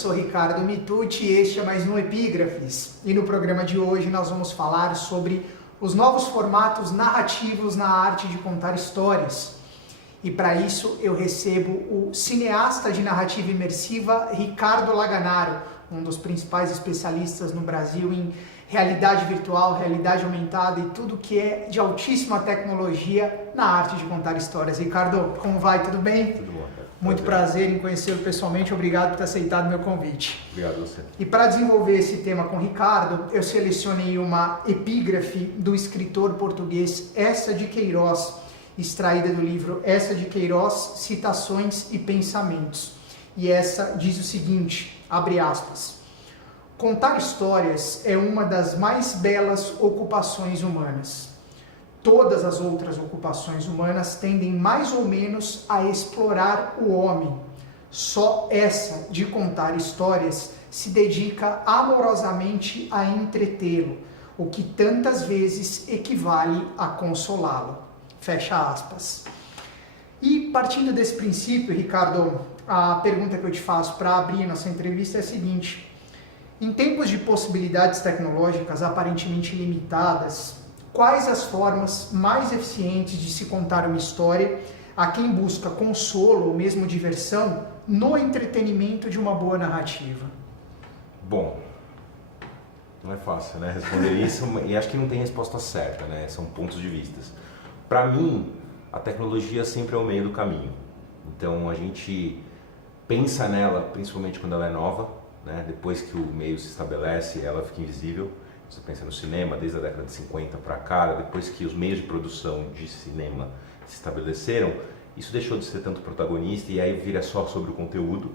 sou Ricardo Mitucci e este é mais um Epígrafes. E no programa de hoje nós vamos falar sobre os novos formatos narrativos na arte de contar histórias. E para isso eu recebo o cineasta de narrativa imersiva Ricardo Laganaro, um dos principais especialistas no Brasil em realidade virtual, realidade aumentada e tudo que é de altíssima tecnologia na arte de contar histórias. Ricardo, como vai? Tudo bem? Tudo bom, cara. Muito prazer em conhecê-lo pessoalmente. Obrigado por ter aceitado meu convite. Obrigado a você. E para desenvolver esse tema com o Ricardo, eu selecionei uma epígrafe do escritor português Eça de Queiroz, extraída do livro Eça de Queiroz, Citações e Pensamentos. E essa diz o seguinte, abre aspas: contar histórias é uma das mais belas ocupações humanas. Todas as outras ocupações humanas tendem mais ou menos a explorar o homem. Só essa de contar histórias se dedica amorosamente a entretê-lo, o que tantas vezes equivale a consolá-lo. Fecha aspas. E partindo desse princípio, Ricardo, a pergunta que eu te faço para abrir nossa entrevista é a seguinte: em tempos de possibilidades tecnológicas aparentemente limitadas, quais as formas mais eficientes de se contar uma história a quem busca consolo ou mesmo diversão no entretenimento de uma boa narrativa? Bom, não é fácil, né, responder isso, e acho que não tem resposta certa, né, são pontos de vista. Para mim, a tecnologia sempre é o meio do caminho, então a gente pensa nela principalmente quando ela é nova, né, depois que o meio se estabelece, ela fica invisível. Você pensa no cinema, desde a década de 50 para cá, depois que os meios de produção de cinema se estabeleceram, isso deixou de ser tanto protagonista e aí vira só sobre o conteúdo.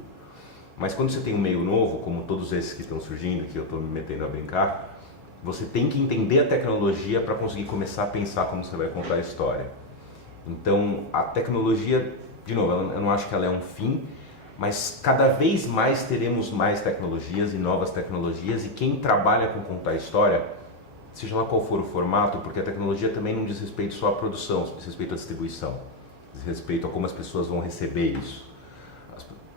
Mas quando você tem um meio novo, como todos esses que estão surgindo, que eu estou me metendo a brincar, você tem que entender a tecnologia para conseguir começar a pensar como você vai contar a história. Então, a tecnologia, de novo, eu não acho que ela é um fim, mas cada vez mais teremos mais tecnologias e novas tecnologias, e quem trabalha com contar história, seja lá qual for o formato, porque a tecnologia também não diz respeito só à produção, diz respeito à distribuição, diz respeito a como as pessoas vão receber isso.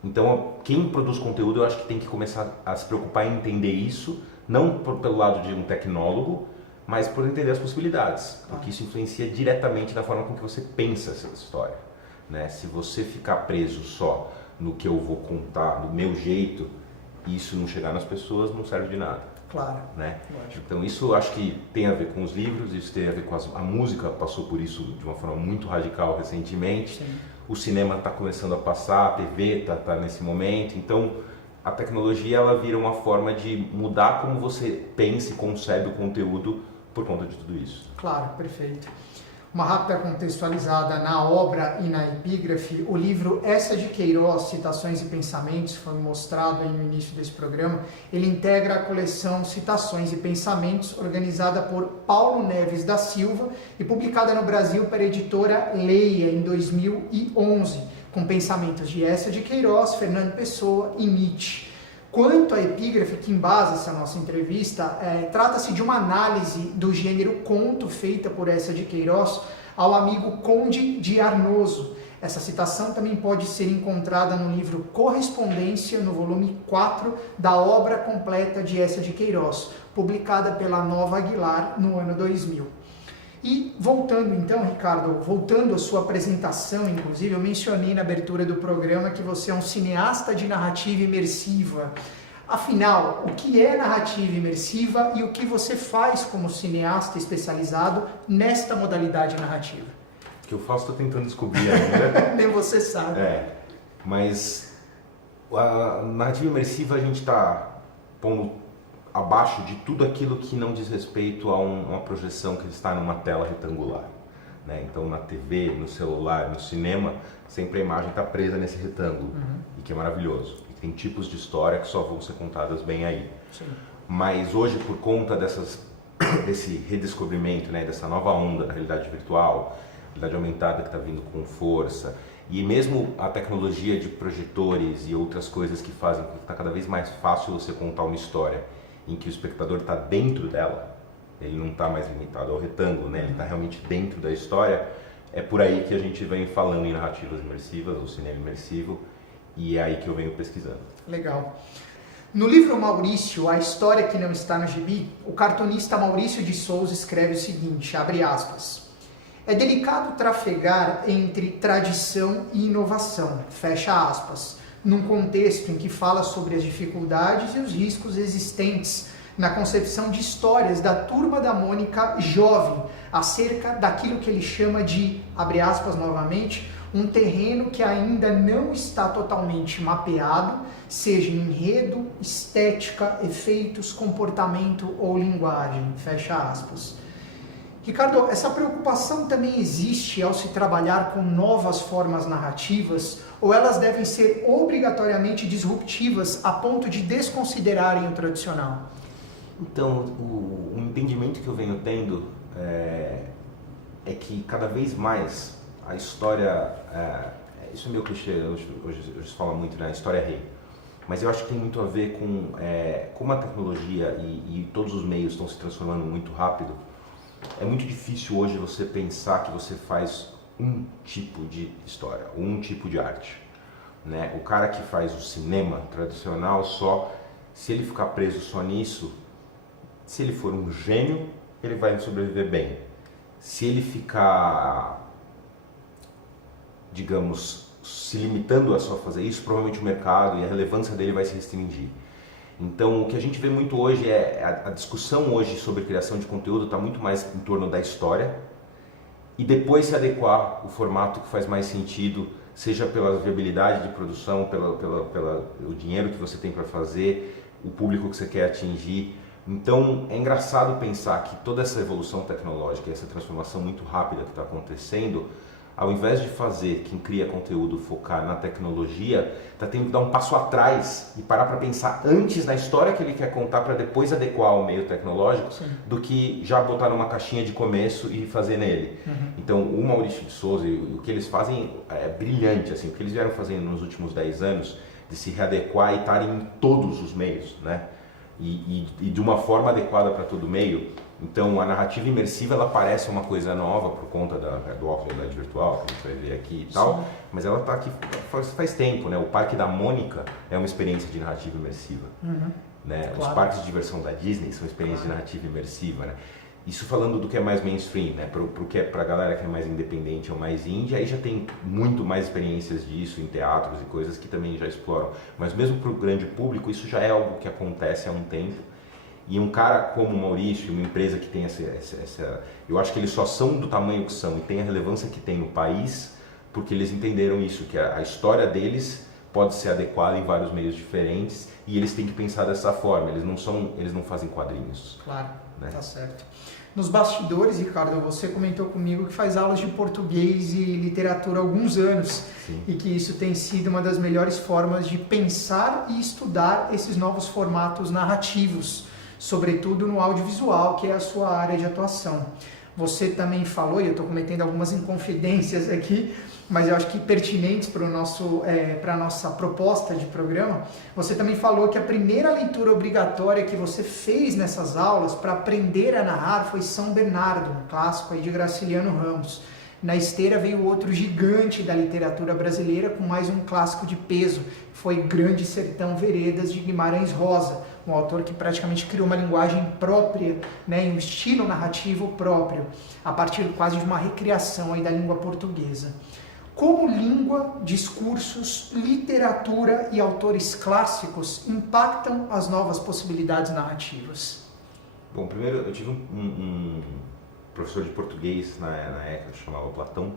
Então, quem produz conteúdo, eu acho que tem que começar a se preocupar em entender isso, não pelo lado de um tecnólogo, mas por entender as possibilidades, porque isso influencia diretamente na forma com que você pensa essa história, né? Se você ficar preso só no que eu vou contar, do meu jeito, e isso não chegar nas pessoas, não serve de nada. Claro. Né? Então isso acho que tem a ver com os livros, isso tem a ver com a música, passou por isso de uma forma muito radical recentemente. Sim. O cinema está começando a passar, a TV está nesse momento, então a tecnologia ela vira uma forma de mudar como você pensa e concebe o conteúdo por conta de tudo isso. Claro, perfeito. Uma rápida contextualizada na obra e na epígrafe, o livro Eça de Queiroz, Citações e Pensamentos, foi mostrado aí no início desse programa. Ele integra a coleção Citações e Pensamentos, organizada por Paulo Neves da Silva e publicada no Brasil pela editora Leia em 2011, com pensamentos de Eça de Queiroz, Fernando Pessoa e Nietzsche. Quanto à epígrafe que embasa essa nossa entrevista, trata-se de uma análise do gênero conto feita por Eça de Queiroz ao amigo Conde de Arnoso. Essa citação também pode ser encontrada no livro Correspondência, no volume 4 da obra completa de Eça de Queiroz, publicada pela Nova Aguilar no ano 2000. E voltando então, Ricardo, voltando à sua apresentação, inclusive, eu mencionei na abertura do programa que você é um cineasta de narrativa imersiva. Afinal, o que é narrativa imersiva e o que você faz como cineasta especializado nesta modalidade narrativa? O que eu faço, estou tentando descobrir ainda. Nem você sabe. Mas a narrativa imersiva a gente está pondo abaixo de tudo aquilo que não diz respeito a uma projeção que está numa tela retangular, né? Então na TV, no celular, no cinema, sempre a imagem está presa nesse retângulo, e que é maravilhoso. E tem tipos de história que só vão ser contadas bem aí. Sim. Mas hoje, por conta desse redescobrimento, né, dessa nova onda da realidade virtual, realidade aumentada que está vindo com força, e mesmo a tecnologia de projetores e outras coisas que fazem com que está cada vez mais fácil você contar uma história em que o espectador está dentro dela, ele não está mais limitado ao retângulo, né? Ele está realmente dentro da história. É por aí que a gente vem falando em narrativas imersivas, o cinema imersivo, e é aí que eu venho pesquisando. Legal. No livro Maurício, a história que não está no gibi, o cartunista Maurício de Souza escreve o seguinte, abre aspas, é delicado trafegar entre tradição e inovação, fecha aspas, num contexto em que fala sobre as dificuldades e os riscos existentes na concepção de histórias da Turma da Mônica jovem, acerca daquilo que ele chama de, abre aspas novamente, um terreno que ainda não está totalmente mapeado, seja em enredo, estética, efeitos, comportamento ou linguagem, fecha aspas. Ricardo, essa preocupação também existe ao se trabalhar com novas formas narrativas ou elas devem ser obrigatoriamente disruptivas a ponto de desconsiderarem o tradicional? Então, o entendimento que eu venho tendo é que cada vez mais a história, isso é meio clichê, hoje se fala muito, né? A história é rei. Mas eu acho que tem muito a ver com como a tecnologia e todos os meios estão se transformando muito rápido. É muito difícil hoje você pensar que você faz um tipo de história, um tipo de arte, né? O cara que faz o cinema tradicional se ele ficar preso só nisso, se ele for um gênio, ele vai sobreviver bem. Se ele ficar, digamos, se limitando a só fazer isso, provavelmente o mercado e a relevância dele vai se restringir. Então, o que a gente vê muito hoje a discussão hoje sobre criação de conteúdo está muito mais em torno da história e depois se adequar o formato que faz mais sentido, seja pela viabilidade de produção, pelo dinheiro que você tem para fazer, o público que você quer atingir. Então, é engraçado pensar que toda essa evolução tecnológica, essa transformação muito rápida que está acontecendo, ao invés de fazer quem cria conteúdo focar na tecnologia, está tendo que dar um passo atrás e parar para pensar antes na história que ele quer contar para depois adequar ao meio tecnológico, sim, do que já botar numa caixinha de começo e fazer nele. Uhum. Então, o Maurício de Souza, o que eles fazem é brilhante, assim, o que eles vieram fazendo nos últimos 10 anos, de se readequar e estarem em todos os meios, né? E de uma forma adequada para todo meio. Então, a narrativa imersiva, ela parece uma coisa nova por conta do óculos de realidade virtual, que a gente vai ver aqui e tal, sim, mas ela está aqui faz tempo, né? O Parque da Mônica é uma experiência de narrativa imersiva, uhum, né? Claro. Os parques de diversão da Disney são experiências de narrativa imersiva, né? Isso falando do que é mais mainstream, né? Para a galera que é mais independente ou mais indie, aí já tem muito mais experiências disso em teatros e coisas que também já exploram. Mas mesmo para o grande público, isso já é algo que acontece há um tempo. E um cara como o Maurício, uma empresa que tem essa... Eu acho que eles só são do tamanho que são e tem a relevância que tem no país, porque eles entenderam isso, que a história deles pode ser adequada em vários meios diferentes e eles têm que pensar dessa forma, eles não fazem quadrinhos. Claro, né? Tá certo. Nos bastidores, Ricardo, você comentou comigo que faz aulas de português e literatura há alguns anos. Sim. E que isso tem sido uma das melhores formas de pensar e estudar esses novos formatos narrativos, sobretudo no audiovisual, que é a sua área de atuação. Você também falou, e eu estou cometendo algumas inconfidências aqui, mas eu acho que pertinentes para a nossa proposta de programa, você também falou que a primeira leitura obrigatória que você fez nessas aulas para aprender a narrar foi São Bernardo, um clássico aí de Graciliano Ramos. Na esteira veio outro gigante da literatura brasileira com mais um clássico de peso, foi Grande Sertão Veredas de Guimarães Rosa, um autor que praticamente criou uma linguagem própria, né, um estilo narrativo próprio, a partir quase de uma recriação aí da língua portuguesa. Como língua, discursos, literatura e autores clássicos impactam as novas possibilidades narrativas? Bom, primeiro eu tive um professor de português na ECA, que chamava Platão,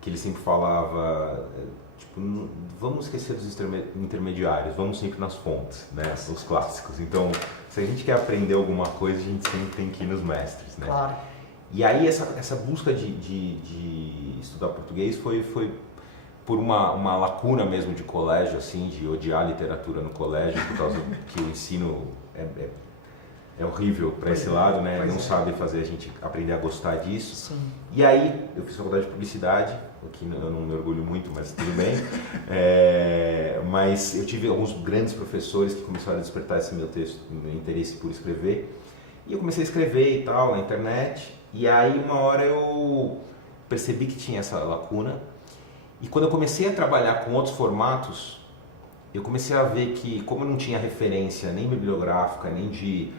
que ele sempre falava, tipo, vamos esquecer dos intermediários, vamos sempre nas fontes, né, os clássicos. Então, se a gente quer aprender alguma coisa, a gente sempre tem que ir nos mestres, né? Claro. E aí essa busca de estudar português foi por uma lacuna mesmo de colégio, assim, de odiar literatura no colégio, por causa que o ensino é horrível para esse lado, né? Não sabe fazer a gente aprender a gostar disso. Sim. E aí eu fiz faculdade de publicidade, aqui eu não me orgulho muito, mas tudo bem. Mas eu tive alguns grandes professores que começaram a despertar esse meu interesse por escrever. E eu comecei a escrever e tal na internet. E aí uma hora eu percebi que tinha essa lacuna. E quando eu comecei a trabalhar com outros formatos, eu comecei a ver que, como eu não tinha referência nem bibliográfica, nem de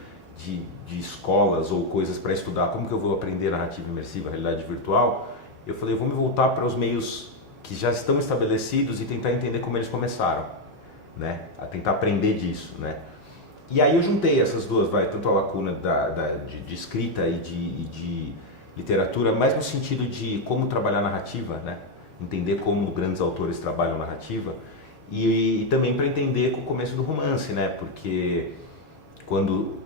escolas ou coisas para estudar, como que eu vou aprender narrativa imersiva, realidade virtual, eu falei, vou me voltar para os meios que já estão estabelecidos e tentar entender como eles começaram, né? A tentar aprender disso, né? E aí eu juntei essas duas, tanto a lacuna de escrita e de literatura, mais no sentido de como trabalhar narrativa, né? Entender como grandes autores trabalham narrativa e também para entender com o começo do romance, né? Porque quando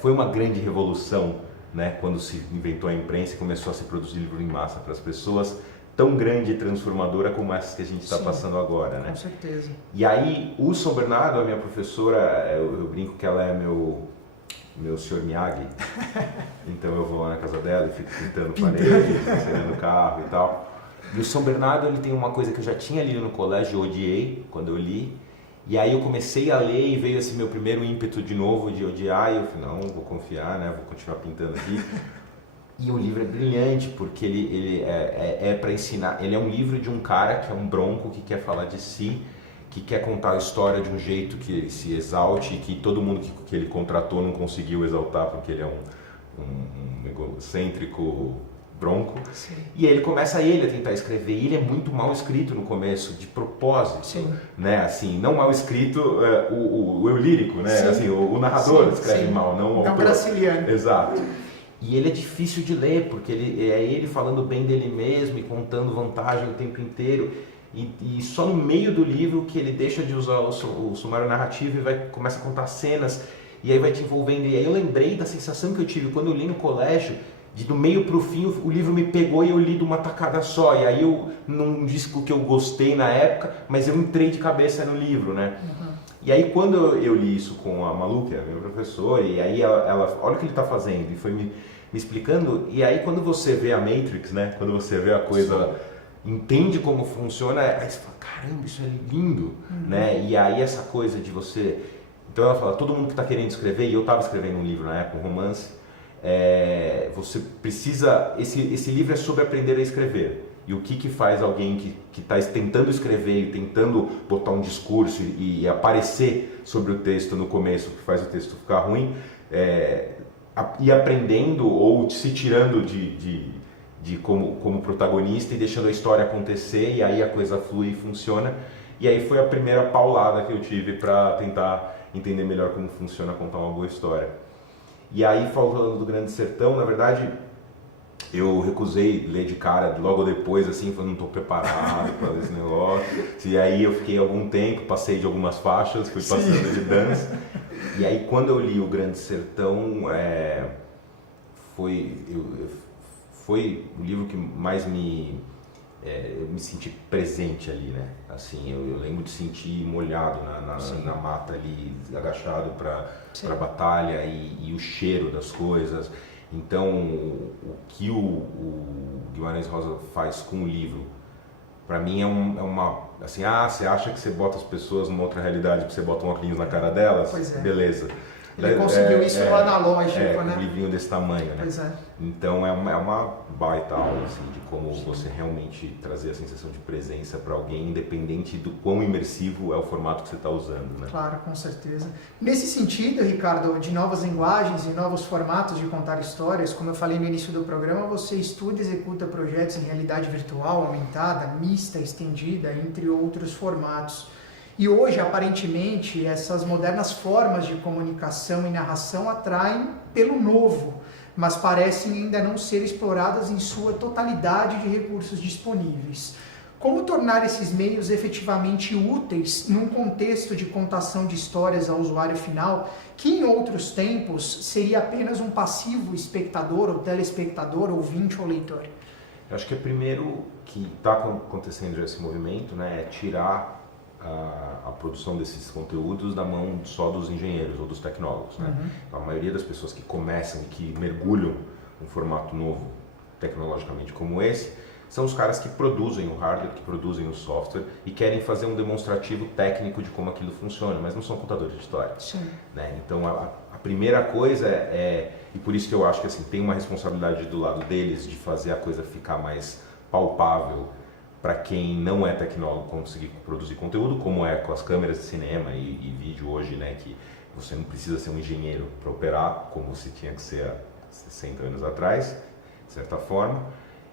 foi uma grande revolução, né? Quando se inventou a imprensa e começou a se produzir livro em massa para as pessoas, tão grande e transformadora como essa que a gente está passando agora, né? Com certeza. E aí, o São Bernardo, a minha professora, eu brinco que ela é meu Sr. Miyagi, então eu vou lá na casa dela e fico pintando paredes, desenhando o carro e tal. E o São Bernardo, ele tem uma coisa que eu já tinha lido no colégio, eu odiei quando eu li, e aí eu comecei a ler e veio esse meu primeiro ímpeto de novo de odiar, e eu falei, não, vou confiar, né? Vou continuar pintando aqui. E o livro é brilhante, porque ele é para ensinar. Ele é um livro de um cara que é um bronco, que quer falar de si, que quer contar a história de um jeito que ele se exalte, que todo mundo que ele contratou não conseguiu exaltar, porque ele é um egocêntrico bronco. Sim. E aí ele começa a tentar escrever, e ele é muito mal escrito no começo, de propósito. Sim. Né? Assim, não mal escrito o eu lírico, né? Assim, o narrador escreve mal, não o autor. Não brasiliano. Exato. E ele é difícil de ler, porque ele falando bem dele mesmo e contando vantagem o tempo inteiro. E só no meio do livro que ele deixa de usar o sumário narrativo e começa a contar cenas. E aí vai te envolvendo. E aí eu lembrei da sensação que eu tive quando eu li no colégio, do meio para o fim o livro me pegou e eu li de uma tacada só. E aí eu não disse que eu gostei na época, mas eu entrei de cabeça no livro, né? Uhum. E aí quando eu li isso com a Malu, que é a minha professora, e aí ela olha o que ele está fazendo, e foi me explicando, e aí quando você vê a Matrix, né, quando você vê a coisa, entende como funciona, aí você fala, caramba, isso é lindo, né, e aí essa coisa de você, então ela fala, todo mundo que está querendo escrever, e eu estava escrevendo um livro na época, um romance, você precisa, esse livro é sobre aprender a escrever, e o que faz alguém que está tentando escrever e tentando botar um discurso e aparecer sobre o texto no começo, que faz o texto ficar ruim, ir aprendendo ou se tirando de como protagonista e deixando a história acontecer, e aí a coisa flui e funciona. E aí foi a primeira paulada que eu tive para tentar entender melhor como funciona contar uma boa história. E aí, falando do Grande Sertão, na verdade, eu recusei ler de cara logo depois, assim, falando, não estou preparado para ler esse negócio. E aí eu fiquei algum tempo, passei de algumas faixas, fui passando de dança. E aí quando eu li o Grande Sertão, foi o livro que mais eu me senti presente ali, né? Assim, eu lembro de sentir molhado na mata ali, agachado para a batalha e o cheiro das coisas. Então, o que o Guimarães Rosa faz com o livro, para mim é uma, assim, você acha que você bota as pessoas numa outra realidade, porque você bota um óculos na cara delas? Pois é. Beleza. Ele conseguiu isso no analógico, né? Um livrinho desse tamanho, né? Pois é. Então é uma baita aula, assim, de como você realmente trazer a sensação de presença para alguém, independente do quão imersivo é o formato que você está usando, né? Claro, com certeza. Nesse sentido, Ricardo, de novas linguagens e novos formatos de contar histórias, como eu falei no início do programa, você estuda e executa projetos em realidade virtual, aumentada, mista, estendida, entre outros formatos. E hoje, aparentemente, essas modernas formas de comunicação e narração atraem pelo novo, mas parecem ainda não ser exploradas em sua totalidade de recursos disponíveis. Como tornar esses meios efetivamente úteis num contexto de contação de histórias ao usuário final, que em outros tempos seria apenas um passivo espectador ou telespectador, ouvinte ou leitor? Eu acho que primeiro que está acontecendo esse movimento, né, é tirar a produção desses conteúdos da mão só dos engenheiros ou dos tecnólogos, né? Então, a maioria das pessoas que começam e que mergulham num formato novo tecnologicamente como esse são os caras que produzem o hardware, que produzem o software e querem fazer um demonstrativo técnico de como aquilo funciona, mas não são contadores de história. Sim. Né? Então a primeira coisa e por isso que eu acho que assim, tem uma responsabilidade do lado deles de fazer a coisa ficar mais palpável para quem não é tecnólogo conseguir produzir conteúdo, como é com as câmeras de cinema e vídeo hoje, né, que você não precisa ser um engenheiro para operar, como se tinha que ser há 60 anos atrás, de certa forma.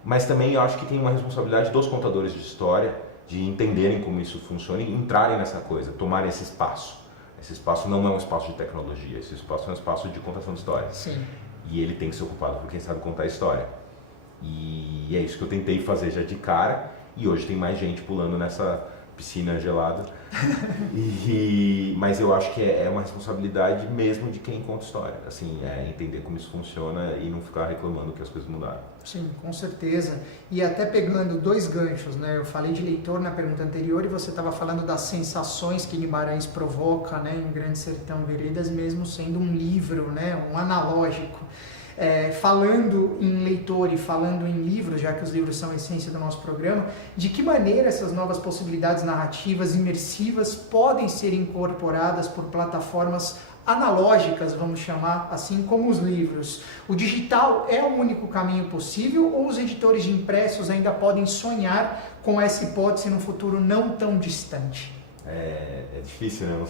Mas também eu acho que tem uma responsabilidade dos contadores de história de entenderem como isso funciona e entrarem nessa coisa, tomarem esse espaço. Esse espaço não é um espaço de tecnologia, esse espaço é um espaço de contação de história. Sim. E ele tem que ser ocupado por quem sabe contar a história. E é isso que eu tentei fazer já de cara, e hoje tem mais gente pulando nessa piscina gelada. Mas eu acho que é uma responsabilidade mesmo de quem conta história, assim, entender como isso funciona e não ficar reclamando que as coisas mudaram. Sim, com certeza. E até pegando dois ganchos, né? Eu falei de leitor na pergunta anterior e você estava falando das sensações que Guimarães provoca, né, em Grande Sertão Veredas, mesmo sendo um livro, né, um analógico. Falando em leitor e falando em livros, já que os livros são a essência do nosso programa, de que maneira essas novas possibilidades narrativas imersivas podem ser incorporadas por plataformas analógicas, vamos chamar assim, como os livros? O digital é o único caminho possível ou os editores de impressos ainda podem sonhar com essa hipótese num futuro não tão distante? É difícil, né?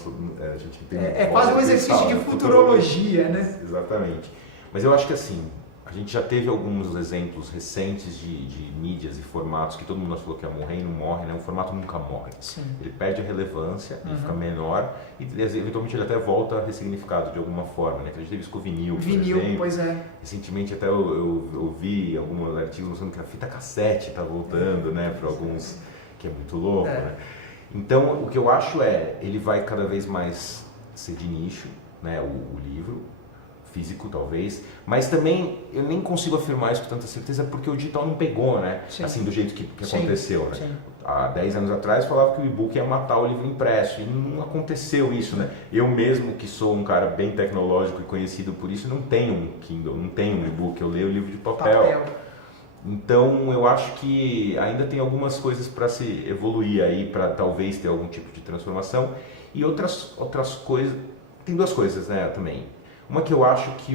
A gente tem quase um exercício de futurologia, né? Exatamente. Mas eu acho que assim, a gente já teve alguns exemplos recentes de mídias e formatos que todo mundo falou que ia morrer e não morre, né? O formato nunca morre. Sim. Ele perde a relevância, ele fica menor e eventualmente ele até volta ressignificado de alguma forma, né? Que a gente teve isso com o vinil, por exemplo. Pois é. Recentemente até eu vi alguns artigos mostrando que a fita cassete está voltando, né? Para alguns, que é muito louco, né? Então, o que eu acho ele vai cada vez mais ser de nicho, né? O livro físico talvez, mas também eu nem consigo afirmar isso com tanta certeza porque o digital não pegou, né? Sim. Assim, do jeito que aconteceu, né? Sim. Há 10 anos atrás falava que o e-book ia matar o livro impresso e não aconteceu isso, né? Eu mesmo, que sou um cara bem tecnológico e conhecido por isso, não tenho um Kindle, não tenho um e-book, eu leio o livro de papel. Então eu acho que ainda tem algumas coisas para se evoluir aí, para talvez ter algum tipo de transformação. E outras coisas, tem duas coisas, né, também. Uma que eu acho que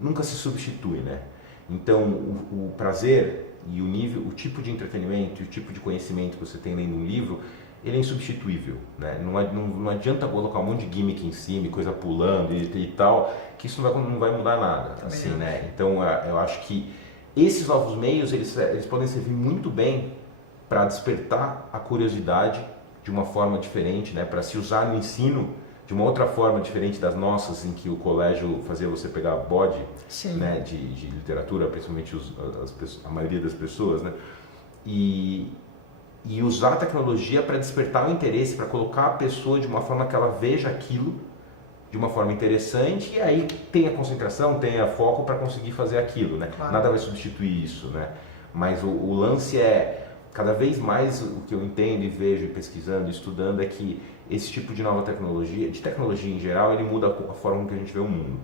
nunca se substitui, né? Então o prazer e o nível, o tipo de entretenimento e o tipo de conhecimento que você tem lendo um livro, ele é insubstituível, né? Não adianta colocar um monte de gimmick em cima, coisa pulando e tal, que isso não vai mudar nada, assim, né? Então eu acho que esses novos meios, eles podem servir muito bem para despertar a curiosidade de uma forma diferente, né? Para se usar no ensino de uma outra forma diferente das nossas, em que o colégio fazia você pegar bode, né, de literatura, principalmente a maioria das pessoas, né? E usar a tecnologia para despertar o interesse, para colocar a pessoa de uma forma que ela veja aquilo de uma forma interessante e aí tenha concentração, tenha foco para conseguir fazer aquilo, né? Claro. Nada vai substituir isso, né? Mas o lance cada vez mais o que eu entendo e vejo, pesquisando, estudando, é que esse tipo de nova tecnologia, de tecnologia em geral, ele muda a forma que a gente vê o mundo.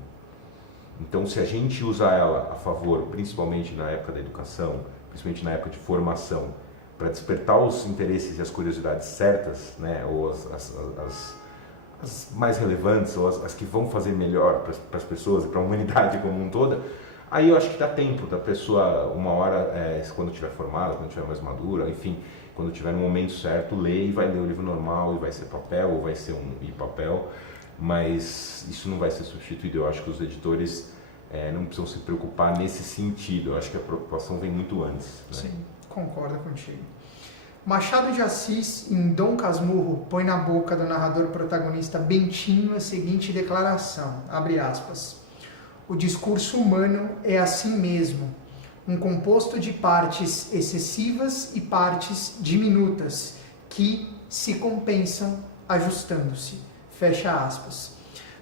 Então, se a gente usar ela a favor, principalmente na época da educação, principalmente na época de formação, para despertar os interesses e as curiosidades certas, né, ou as mais relevantes, ou as que vão fazer melhor para as pessoas e para a humanidade como um todo, aí eu acho que dá tempo da pessoa, uma hora, quando estiver formada, quando estiver mais madura, enfim, quando estiver no momento certo, ler e vai ler o livro normal e vai ser papel ou vai ser um e-papel, mas isso não vai ser substituído. Eu acho que os editores não precisam se preocupar nesse sentido. Eu acho que a preocupação vem muito antes, né? Sim, concordo contigo. Machado de Assis, em Dom Casmurro, põe na boca do narrador protagonista Bentinho a seguinte declaração, abre aspas: "O discurso humano é assim mesmo, um composto de partes excessivas e partes diminutas, que se compensam ajustando-se." Fecha aspas.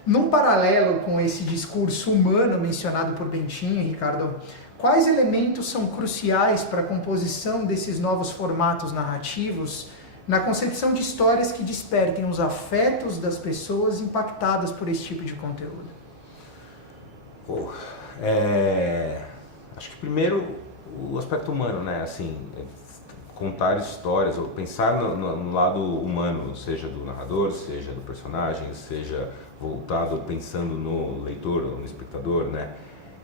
Num paralelo com esse discurso humano mencionado por Bentinho, Ricardo, quais elementos são cruciais para a composição desses novos formatos narrativos na concepção de histórias que despertem os afetos das pessoas impactadas por esse tipo de conteúdo? Acho que primeiro o aspecto humano, né? Assim, contar histórias, ou pensar no lado humano, seja do narrador, seja do personagem, seja voltado pensando no leitor ou no espectador, né?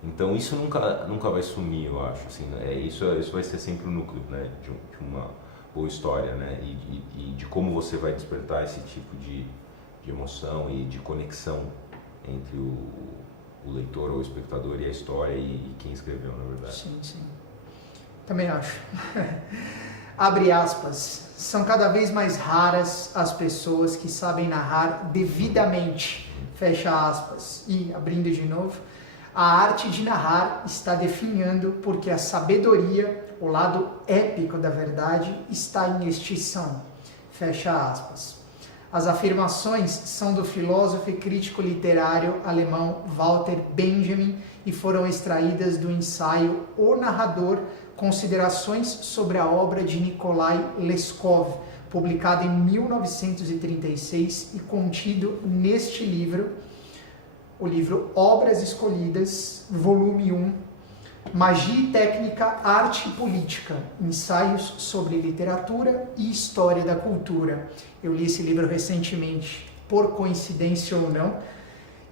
Então isso nunca vai sumir, eu acho, assim, isso vai ser sempre o núcleo, né, de ou história, né? E de como você vai despertar esse tipo de emoção e de conexão entre o leitor ou o espectador e a história e quem escreveu, na verdade. Sim, sim. Também acho. Abre aspas. São cada vez mais raras as pessoas que sabem narrar devidamente. Fecha aspas. E, abrindo de novo, a arte de narrar está definhando porque a sabedoria, o lado épico da verdade, está em extinção. Fecha aspas. As afirmações são do filósofo e crítico literário alemão Walter Benjamin e foram extraídas do ensaio O Narrador, Considerações sobre a obra de Nikolai Leskov, publicado em 1936 e contido neste livro, o livro Obras Escolhidas, volume 1, Magia e Técnica, Arte e Política, Ensaios sobre Literatura e História da Cultura. Eu li esse livro recentemente, por coincidência ou não,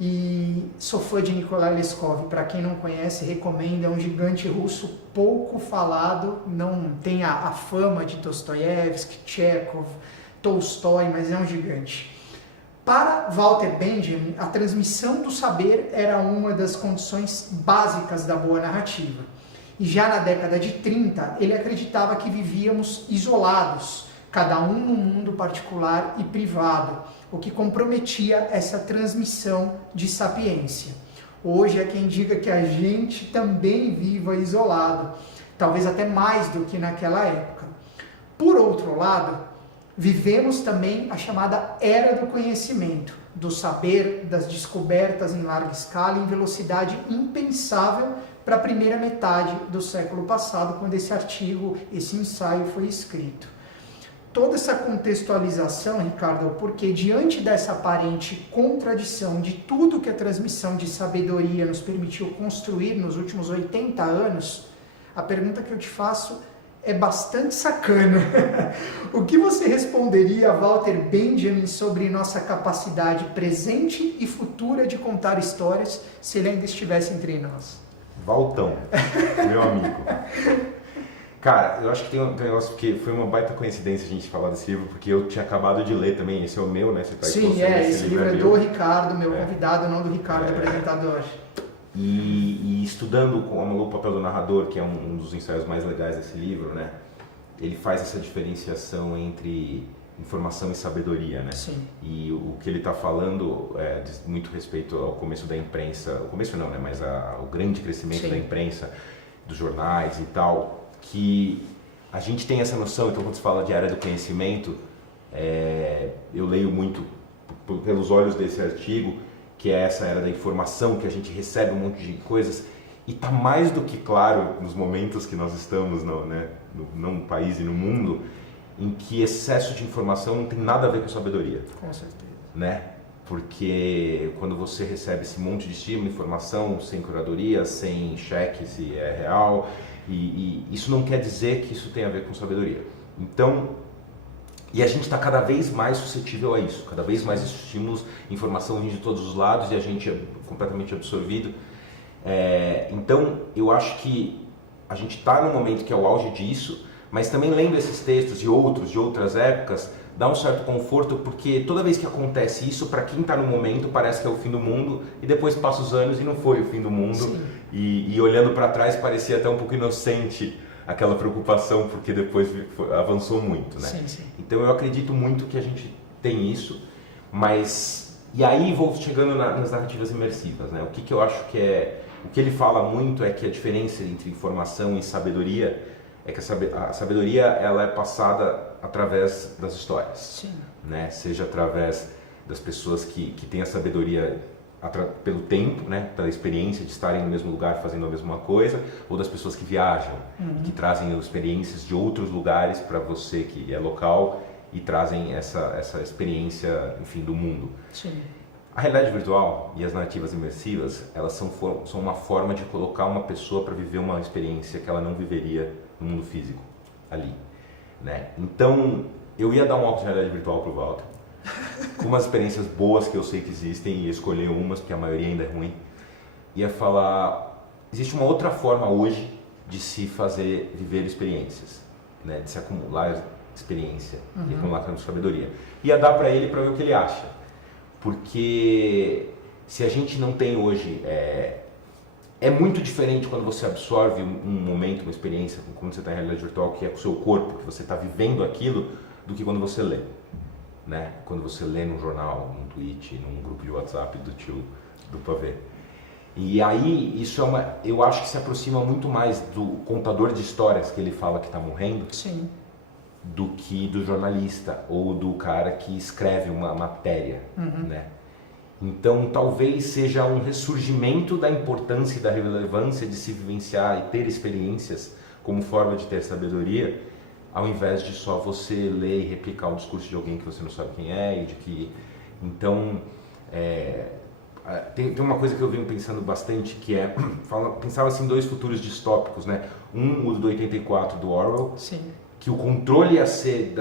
e sou fã de Nikolai Leskov. Para quem não conhece, recomendo, é um gigante russo pouco falado, não tem a fama de Dostoiévski, Tchekhov, Tolstói, mas é um gigante. Para Walter Benjamin, a transmissão do saber era uma das condições básicas da boa narrativa. E já na década de 30, ele acreditava que vivíamos isolados, cada um num mundo particular e privado, o que comprometia essa transmissão de sapiência. Hoje há quem diga que a gente também viva isolado, talvez até mais do que naquela época. Por outro lado, vivemos também a chamada Era do Conhecimento, do saber, das descobertas em larga escala em velocidade impensável para a primeira metade do século passado, quando esse artigo, esse ensaio foi escrito. Toda essa contextualização, Ricardo, porque diante dessa aparente contradição de tudo que a transmissão de sabedoria nos permitiu construir nos últimos 80 anos, a pergunta que eu te faço é bastante sacana. O que você responderia a Walter Benjamin sobre nossa capacidade presente e futura de contar histórias se ele ainda estivesse entre nós? Valtão, meu amigo. Cara, eu acho que tem um negócio, porque foi uma baita coincidência a gente falar desse livro, porque eu tinha acabado de ler também, esse é o meu, né? Você tá Sim, esse livro é do Ricardo, meu convidado, não do Ricardo, apresentador. E estudando com o papel do narrador, que é um dos ensaios mais legais desse livro, né? Ele faz essa diferenciação entre informação e sabedoria, né? Sim. E o que ele está falando diz muito respeito ao começo da imprensa, o começo não, né? Mas o grande crescimento da imprensa, dos jornais e tal, que a gente tem essa noção. Então, quando se fala de era do conhecimento, eu leio muito pelos olhos desse artigo, que é essa era da informação, que a gente recebe um monte de coisas, e está mais do que claro nos momentos que nós estamos no país e no mundo, em que excesso de informação não tem nada a ver com sabedoria. Com certeza. Né? Porque quando você recebe esse monte de estímulo, informação, sem curadoria, sem cheque se é real, e isso não quer dizer que isso tem a ver com sabedoria. Então, e a gente está cada vez mais suscetível a isso, cada vez mais estímulos, informação vindo de todos os lados e a gente é completamente absorvido. Então, eu acho que a gente está num momento que é o auge disso, mas também lendo esses textos e outros de outras épocas, dá um certo conforto, porque toda vez que acontece isso, para quem está no momento, parece que é o fim do mundo, e depois passa os anos e não foi o fim do mundo. E olhando para trás, parecia até um pouco inocente aquela preocupação, porque depois avançou muito, né? Sim, sim. Então eu acredito muito que a gente tem isso, mas... E aí vou chegando nas narrativas imersivas, né? O que eu acho que o que ele fala muito é que a diferença entre informação e sabedoria é que a sabedoria ela é passada através das histórias. Sim. Né? Seja através das pessoas que têm a sabedoria pelo tempo, né? Pela experiência de estarem no mesmo lugar fazendo a mesma coisa, ou das pessoas que viajam, que trazem experiências de outros lugares para você que é local e trazem essa experiência, enfim, do mundo. Sim. A realidade virtual e as narrativas imersivas, elas são uma forma de colocar uma pessoa para viver uma experiência que ela não viveria no mundo físico, ali, né? Então, eu ia dar um óculos de realidade virtual pro Walter, com umas experiências boas que eu sei que existem, e escolher umas, porque a maioria ainda é ruim. Ia falar, existe uma outra forma hoje de se fazer viver experiências, né? De se acumular experiência, e com lacrando sabedoria. Ia dar para ele para ver o que ele acha. Porque se a gente não tem hoje... É muito diferente quando você absorve um momento, uma experiência, quando você está em realidade virtual, que é com o seu corpo, que você está vivendo aquilo, do que quando você lê. Né? Quando você lê num jornal, num tweet, num grupo de WhatsApp do tio do pavê. E aí, isso eu acho que se aproxima muito mais do contador de histórias que ele fala que está morrendo, Sim. do que do jornalista ou do cara que escreve uma matéria, né? Então, talvez seja um ressurgimento da importância e da relevância de se vivenciar e ter experiências como forma de ter sabedoria, ao invés de só você ler e replicar o discurso de alguém que você não sabe quem é e de que... Então, tem uma coisa que eu venho pensando bastante, que é... Pensava assim em dois futuros distópicos, né? O do 84, do Orwell. Sim. Que o controle ia ser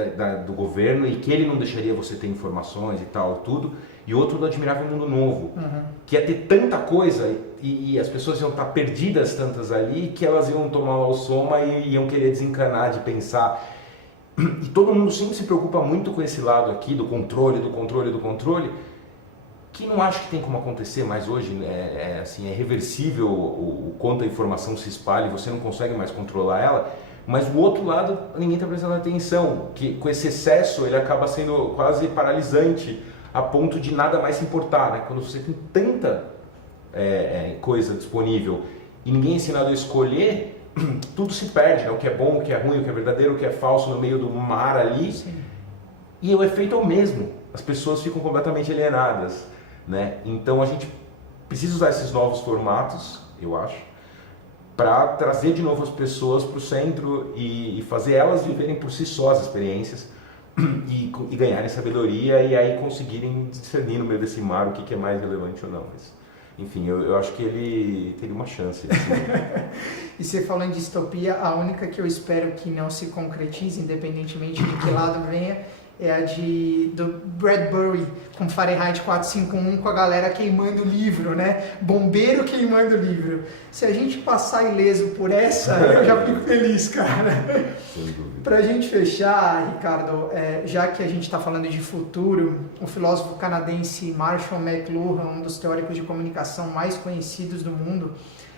do governo e que ele não deixaria você ter informações e tal, tudo. E outro do Admirável Mundo Novo, que ia ter tanta coisa e as pessoas iam estar perdidas tantas ali que elas iam tomar o soma e iam querer desencanar de pensar. E todo mundo sempre se preocupa muito com esse lado aqui do controle, que não acho que tem como acontecer mais hoje. É reversível o quanto a informação se espalha e você não consegue mais controlar ela. Mas o outro lado, ninguém está prestando atenção, que com esse excesso ele acaba sendo quase paralisante, a ponto de nada mais se importar, né? Quando você tem tanta coisa disponível e ninguém é ensinado a escolher, tudo se perde, né? O que é bom, o que é ruim, o que é verdadeiro, o que é falso no meio do mar ali. Sim. E o efeito é o mesmo, as pessoas ficam completamente alienadas, né? Então a gente precisa usar esses novos formatos, eu acho, para trazer de novo as pessoas para o centro e fazer elas viverem por si só as experiências e ganharem sabedoria e aí conseguirem discernir no meio desse mar o que é mais relevante ou não. Mas, enfim, eu acho que ele teria uma chance. Assim. E você falando de distopia, a única que eu espero que não se concretize, independentemente de que lado venha, é a do Bradbury, com Fahrenheit 451, com a galera queimando o livro, né? Bombeiro queimando o livro. Se a gente passar ileso por essa, eu já fico feliz, cara. Sem dúvida. Pra gente fechar, Ricardo, já que a gente está falando de futuro, o filósofo canadense Marshall McLuhan, um dos teóricos de comunicação mais conhecidos do mundo,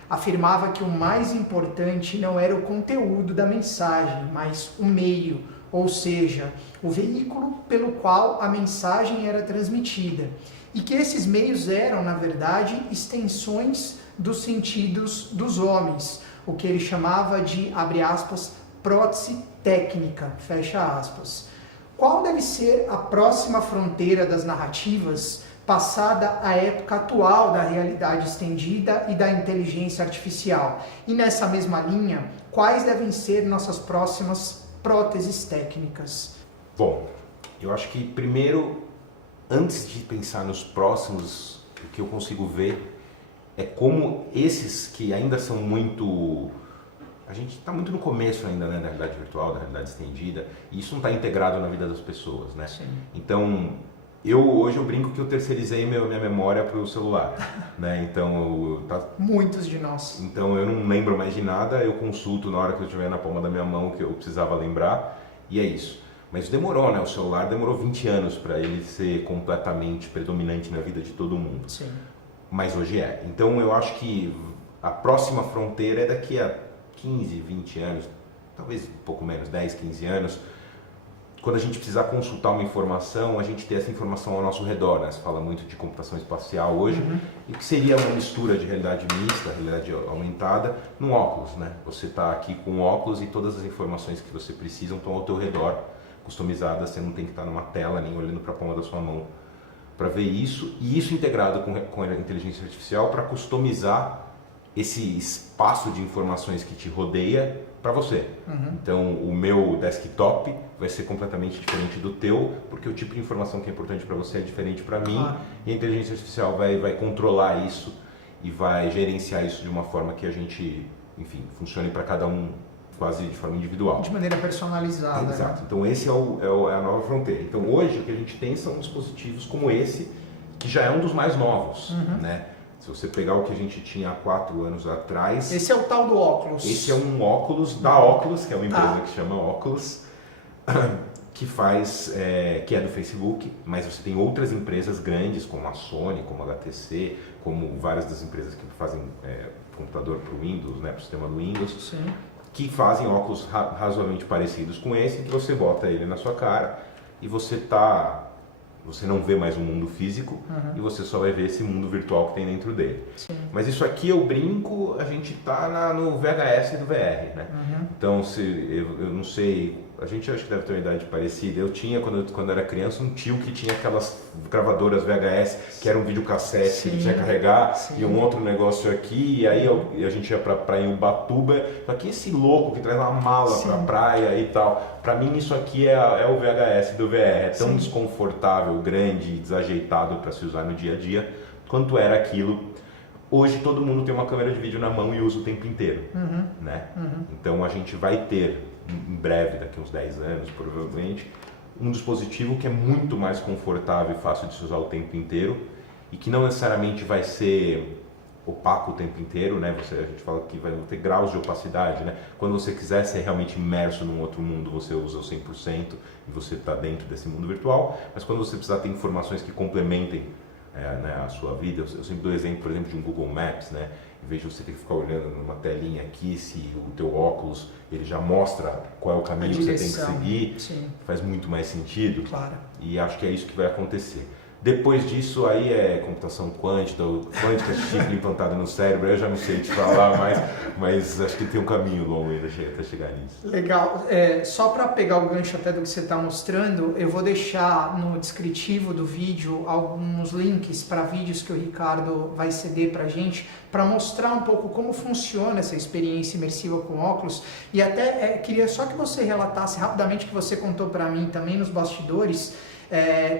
afirmava que o mais importante não era o conteúdo da mensagem, mas o meio, ou seja, o veículo pelo qual a mensagem era transmitida. E que esses meios eram, na verdade, extensões dos sentidos dos homens, o que ele chamava de, abre aspas, prótese técnica, fecha aspas. Qual deve ser a próxima fronteira das narrativas, passada a época atual da realidade estendida e da inteligência artificial? E nessa mesma linha, quais devem ser nossas próximas próteses técnicas? Bom, eu acho que primeiro, antes de pensar nos próximos, o que eu consigo ver é como esses que ainda são muito... A gente está muito no começo ainda, né, da realidade virtual, da realidade estendida, e isso não está integrado na vida das pessoas, né? Sim. Então, hoje eu brinco que eu terceirizei minha memória para o celular, né? Então, muitos de nós. Então eu não lembro mais de nada, eu consulto na hora que eu estiver na palma da minha mão que eu precisava lembrar, e é isso. Mas demorou, né? O celular demorou 20 anos para ele ser completamente predominante na vida de todo mundo. Sim. Mas hoje é. Então eu acho que a próxima fronteira é daqui a 15, 20 anos, talvez um pouco menos, 10, 15 anos, quando a gente precisar consultar uma informação, a gente ter essa informação ao nosso redor, né? Se fala muito de computação espacial hoje, e que seria uma mistura de realidade mista, realidade aumentada, num óculos, né? Você está aqui com um óculos e todas as informações que você precisa estão ao teu redor, customizadas, você não tem que estar numa tela nem olhando para a palma da sua mão para ver isso, e isso integrado com a inteligência artificial para customizar esse espaço de informações que te rodeia para você. Então, o meu desktop vai ser completamente diferente do teu, porque o tipo de informação que é importante para você é diferente para mim, e a inteligência artificial vai controlar isso e vai gerenciar isso de uma forma que a gente, enfim, funcione para cada um quase de forma individual. De maneira personalizada. Exato. Né? Então, esse é a nova fronteira. Então, hoje, o que a gente tem são dispositivos como esse, que já é um dos mais novos, né? Se você pegar o que a gente tinha há 4 anos atrás... Esse é o tal do óculos. Esse é um óculos da Oculus, que é uma empresa que chama Oculus. que faz, que é do Facebook, mas você tem outras empresas grandes como a Sony, como a HTC, como várias das empresas que fazem computador para o Windows, né, para o sistema do Windows, Sim. que fazem óculos razoavelmente parecidos com esse, que você bota ele na sua cara e você não vê mais o mundo físico e você só vai ver esse mundo virtual que tem dentro dele. Sim. Mas isso aqui eu brinco, a gente tá no VHS do VR, né? Então, eu não sei, a gente acho que deve ter uma idade parecida. Eu tinha, quando eu era criança, um tio que tinha aquelas gravadoras VHS, que era um videocassete que ele tinha que carregar, e um outro negócio aqui, e aí a gente ia pra praia em Ubatuba. Só que esse louco que traz uma mala pra praia e tal, pra mim isso aqui é o VHS do VR. É tão desconfortável, grande, desajeitado para se usar no dia a dia, quanto era aquilo. Hoje todo mundo tem uma câmera de vídeo na mão e usa o tempo inteiro, né? Então a gente vai ter, em breve, daqui uns 10 anos, provavelmente, um dispositivo que é muito mais confortável e fácil de se usar o tempo inteiro e que não necessariamente vai ser opaco o tempo inteiro, né? A gente fala que vai ter graus de opacidade, né? Quando você quiser ser realmente imerso num outro mundo, você usa o 100% e você está dentro desse mundo virtual, mas quando você precisar ter informações que complementem né, a sua vida, eu sempre dou exemplo, por exemplo, de um Google Maps, né? Em vez de você ter que ficar olhando numa telinha aqui, se o teu óculos ele já mostra qual é o caminho que você tem que seguir, faz muito mais sentido. Claro. E acho que é isso que vai acontecer. Depois disso aí é computação quântica chip implantado no cérebro, eu já não sei te falar mais, mas acho que tem um caminho longo ainda até chegar nisso. Legal. Só para pegar o gancho até do que você está mostrando, eu vou deixar no descritivo do vídeo alguns links para vídeos que o Ricardo vai ceder para a gente, para mostrar um pouco como funciona essa experiência imersiva com óculos. E até queria só que você relatasse rapidamente, que você contou para mim também nos bastidores.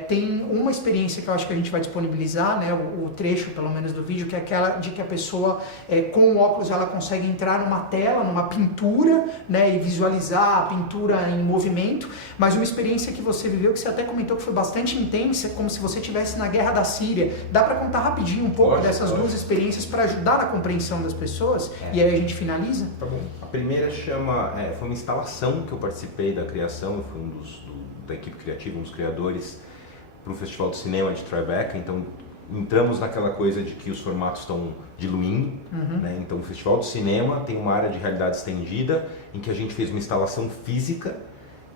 Tem uma experiência que eu acho que a gente vai disponibilizar, né, o trecho pelo menos do vídeo, que é aquela de que a pessoa com o óculos ela consegue entrar numa tela, numa pintura, né, e visualizar a pintura em movimento, mas uma experiência que você viveu, que você até comentou que foi bastante intensa, como se você estivesse na guerra da Síria. Dá para contar rapidinho um pouco dessas duas experiências para ajudar na compreensão das pessoas? E aí a gente finaliza? Tá bom. A primeira foi uma instalação que eu participei da criação, eu fui da equipe criativa, um dos criadores, para um festival de cinema de Tribeca. Então entramos naquela coisa de que os formatos estão diluindo, né? Então o festival de cinema tem uma área de realidade estendida em que a gente fez uma instalação física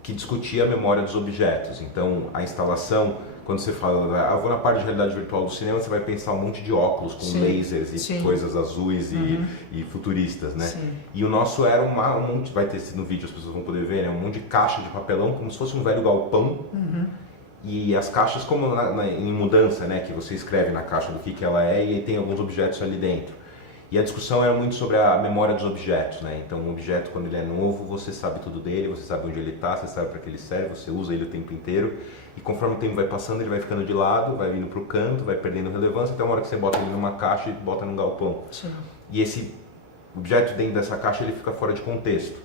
que discutia a memória dos objetos. Então a instalação, quando você fala, vou na parte de realidade virtual do cinema, você vai pensar um monte de óculos com lasers e coisas azuis e futuristas, né? E o nosso era um monte, vai ter no vídeo, as pessoas vão poder ver, né? Um monte de caixa de papelão, como se fosse um velho galpão. E as caixas como em mudança, né? Que você escreve na caixa do que ela é e tem alguns objetos ali dentro. E a discussão era muito sobre a memória dos objetos, né? Então, um objeto, quando ele é novo, você sabe tudo dele, você sabe onde ele está, você sabe para que ele serve, você usa ele o tempo inteiro. E conforme o tempo vai passando, ele vai ficando de lado, vai vindo para o canto, vai perdendo relevância, até uma hora que você bota ele numa caixa e bota num galpão. E esse objeto dentro dessa caixa, ele fica fora de contexto.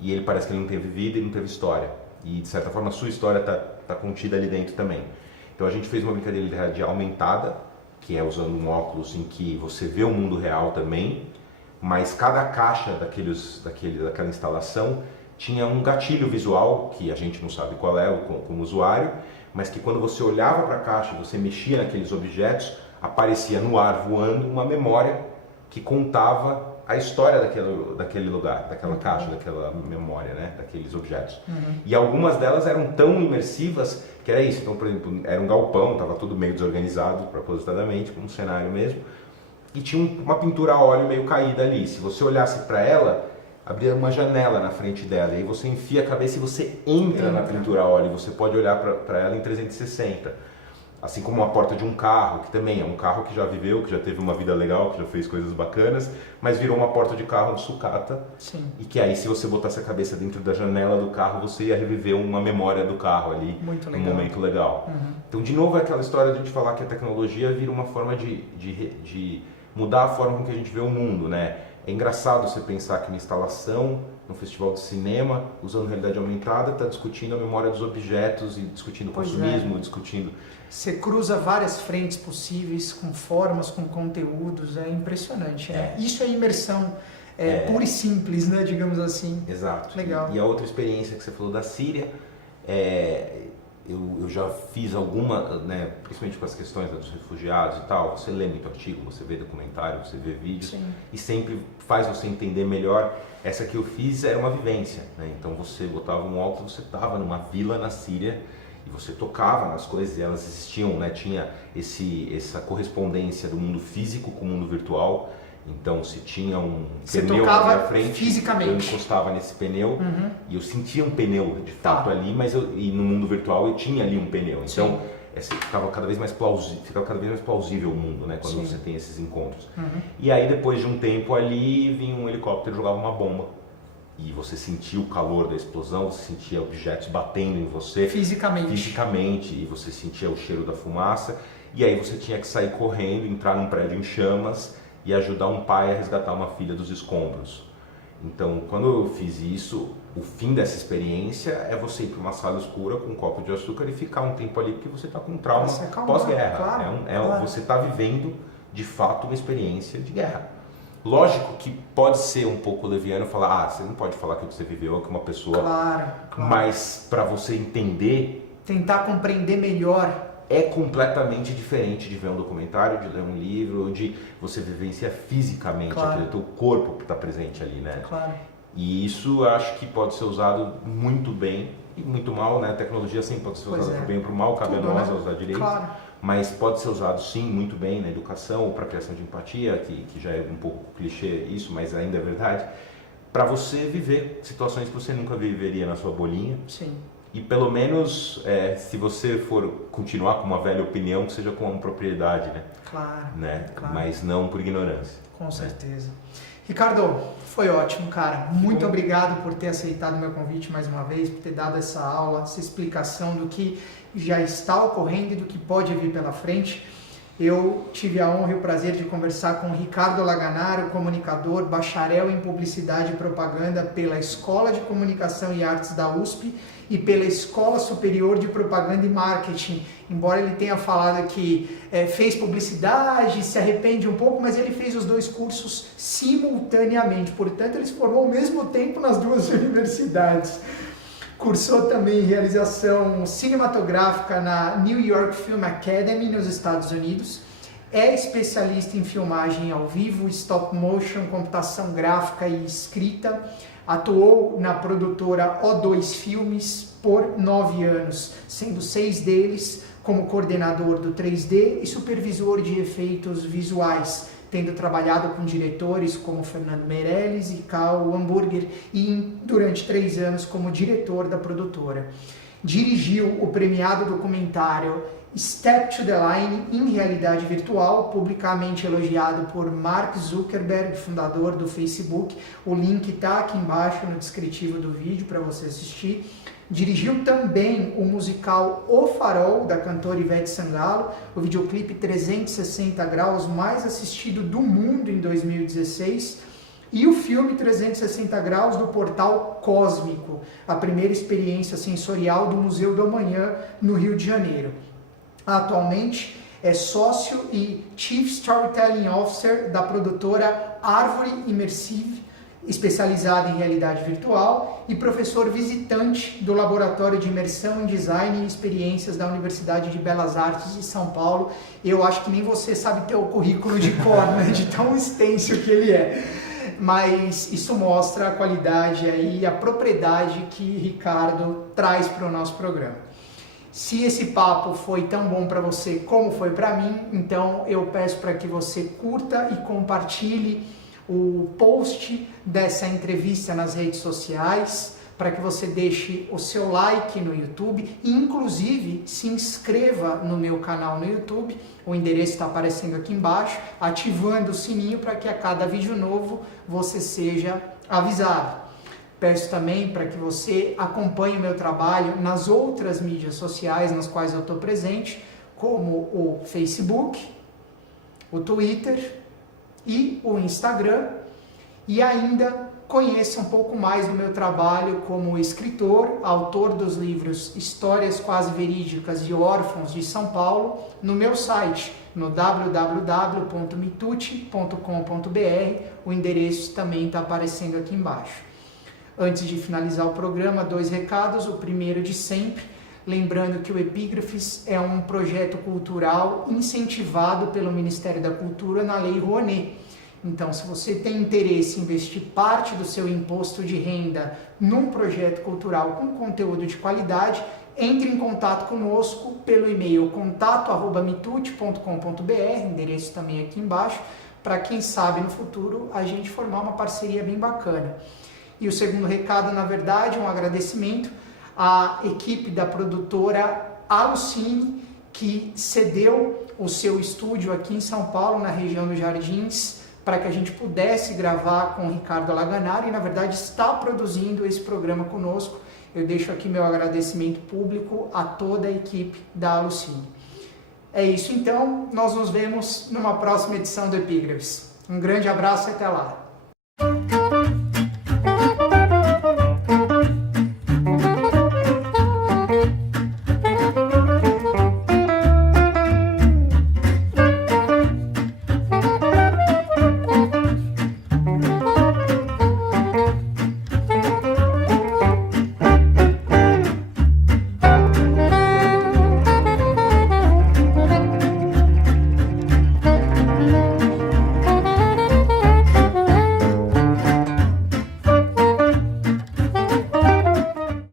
E ele parece que ele não teve vida e não teve história. E, de certa forma, a sua história está contida ali dentro também. Então, a gente fez uma brincadeira de aumentada, que é usando um óculos em que você vê o mundo real também, mas cada caixa daquela instalação tinha um gatilho visual, que a gente não sabe qual é como usuário, mas que quando você olhava para a caixa, você mexia naqueles objetos, aparecia no ar voando uma memória que contava a história daquele lugar, daquela caixa, daquela memória, né, daqueles objetos. E algumas delas eram tão imersivas que era isso. Então, por exemplo, era um galpão, estava tudo meio desorganizado propositadamente, como um cenário mesmo, e tinha uma pintura a óleo meio caída ali. Se você olhasse para ela, abria uma janela na frente dela, e aí você enfia a cabeça e você entra na pintura a óleo, você pode olhar para ela em 360. Assim como uma porta de um carro, que também é um carro que já viveu, que já teve uma vida legal, que já fez coisas bacanas, mas virou uma porta de carro de sucata. E que aí, se você botasse a cabeça dentro da janela do carro, você ia reviver uma memória do carro ali, num momento legal. Então, de novo, é aquela história de a gente falar que a tecnologia vira uma forma de mudar a forma com que a gente vê o mundo, né? É engraçado você pensar que uma instalação no festival de cinema, usando realidade aumentada, está discutindo a memória dos objetos e discutindo consumismo, discutindo... Você cruza várias frentes possíveis, com formas, com conteúdos, é impressionante. Né? Isso é imersão. pura e simples, né, digamos assim. Exato. Legal. E a outra experiência que você falou da Síria, eu já fiz alguma, né, principalmente com as questões dos refugiados e tal, você lê muito artigo, você vê documentário, você vê vídeos, sim, e sempre faz você entender melhor. Essa que eu fiz era uma vivência, né? Então você botava um óculos, você estava numa vila na Síria e você tocava nas coisas e elas existiam, né? Tinha essa correspondência do mundo físico com o mundo virtual. Então se tinha um pneu na minha frente, fisicamente, eu encostava nesse pneu e eu sentia um pneu de fato ali, mas e no mundo virtual eu tinha ali um pneu. Então ficava cada vez mais plausível o mundo, né, quando você tem esses encontros. E aí depois de um tempo ali vinha um helicóptero e jogava uma bomba e você sentia o calor da explosão, você sentia objetos batendo em você fisicamente, e você sentia o cheiro da fumaça, e aí você tinha que sair correndo, entrar num prédio em chamas e ajudar um pai a resgatar uma filha dos escombros. Então, quando eu fiz isso, o fim dessa experiência é você ir para uma sala escura com um copo de açúcar e ficar um tempo ali, porque você está com trauma pós-guerra. Claro, você está vivendo, de fato, uma experiência de guerra. Lógico que pode ser um pouco leviano falar, você não pode falar que você viveu com uma pessoa, mas para você entender... Tentar compreender melhor... É completamente diferente de ver um documentário, de ler um livro, de você vivenciar fisicamente aquilo, o teu corpo está presente ali, né? Claro. E isso eu acho que pode ser usado muito bem e muito mal, né? A tecnologia sim pode ser usada para o bem e para o mal, cabe a nós usar direito. Claro. Mas pode ser usado sim muito bem na educação ou para a criação de empatia, que já é um pouco clichê isso, mas ainda é verdade, para você viver situações que você nunca viveria na sua bolinha. Sim. E pelo menos, se você for continuar com uma velha opinião, que seja com uma propriedade, né? Claro, né? Claro. Mas não por ignorância. Com certeza. Ricardo, foi ótimo, cara. Muito obrigado por ter aceitado o meu convite mais uma vez, por ter dado essa aula, essa explicação do que já está ocorrendo e do que pode vir pela frente. Eu tive a honra e o prazer de conversar com o Ricardo Laganaro, comunicador, bacharel em Publicidade e Propaganda pela Escola de Comunicação e Artes da USP e pela Escola Superior de Propaganda e Marketing. Embora ele tenha falado que fez publicidade, se arrepende um pouco, mas ele fez os dois cursos simultaneamente. Portanto, ele se formou ao mesmo tempo nas duas universidades. Cursou também realização cinematográfica na New York Film Academy, nos Estados Unidos. É especialista em filmagem ao vivo, stop motion, computação gráfica e escrita. Atuou na produtora O2 Filmes por 9 anos, sendo 6 deles como coordenador do 3D e supervisor de efeitos visuais, tendo trabalhado com diretores como Fernando Meirelles e Karl Hamburger e durante 3 anos como diretor da produtora. Dirigiu o premiado documentário Step to the Line em realidade virtual, publicamente elogiado por Mark Zuckerberg, fundador do Facebook. O link está aqui embaixo no descritivo do vídeo para você assistir. Dirigiu também o musical O Farol, da cantora Ivete Sangalo, o videoclipe 360 graus mais assistido do mundo em 2016, e o filme 360 graus do portal Cósmico, a primeira experiência sensorial do Museu do Amanhã, no Rio de Janeiro. Atualmente é sócio e Chief Storytelling Officer da produtora Árvore Immersive, especializada em realidade virtual, e professor visitante do Laboratório de Imersão em Design e Experiências da Universidade de Belas Artes de São Paulo. Eu acho que nem você sabe ter o currículo de cor, né, de tão extenso que ele é. Mas isso mostra a qualidade aí, a propriedade que Ricardo traz para o nosso programa. Se esse papo foi tão bom para você como foi para mim, então eu peço para que você curta e compartilhe o post dessa entrevista nas redes sociais, para que você deixe o seu like no YouTube e inclusive se inscreva no meu canal no YouTube. O endereço está aparecendo aqui embaixo, ativando o sininho para que a cada vídeo novo você seja avisado. Peço também para que você acompanhe o meu trabalho nas outras mídias sociais nas quais eu estou presente, como o Facebook, o Twitter e o Instagram, e ainda conheça um pouco mais do meu trabalho como escritor, autor dos livros Histórias Quase Verídicas e Órfãos de São Paulo, no meu site, no www.mitucci.com.br. O endereço também está aparecendo aqui embaixo. Antes de finalizar o programa, 2 recados. O primeiro de sempre, lembrando que o Epígrafes é um projeto cultural incentivado pelo Ministério da Cultura na Lei Rouanet. Então, se você tem interesse em investir parte do seu imposto de renda num projeto cultural com conteúdo de qualidade, entre em contato conosco pelo e-mail contato@mitucci.com.br, endereço também aqui embaixo, para quem sabe no futuro a gente formar uma parceria bem bacana. E o segundo recado, na verdade, um agradecimento à equipe da produtora Alucine, que cedeu o seu estúdio aqui em São Paulo, na região dos Jardins, para que a gente pudesse gravar com o Ricardo Alaganaro e, na verdade, está produzindo esse programa conosco. Eu deixo aqui meu agradecimento público a toda a equipe da Alucine. É isso, então. Nós nos vemos numa próxima edição do Epígrafes. Um grande abraço e até lá.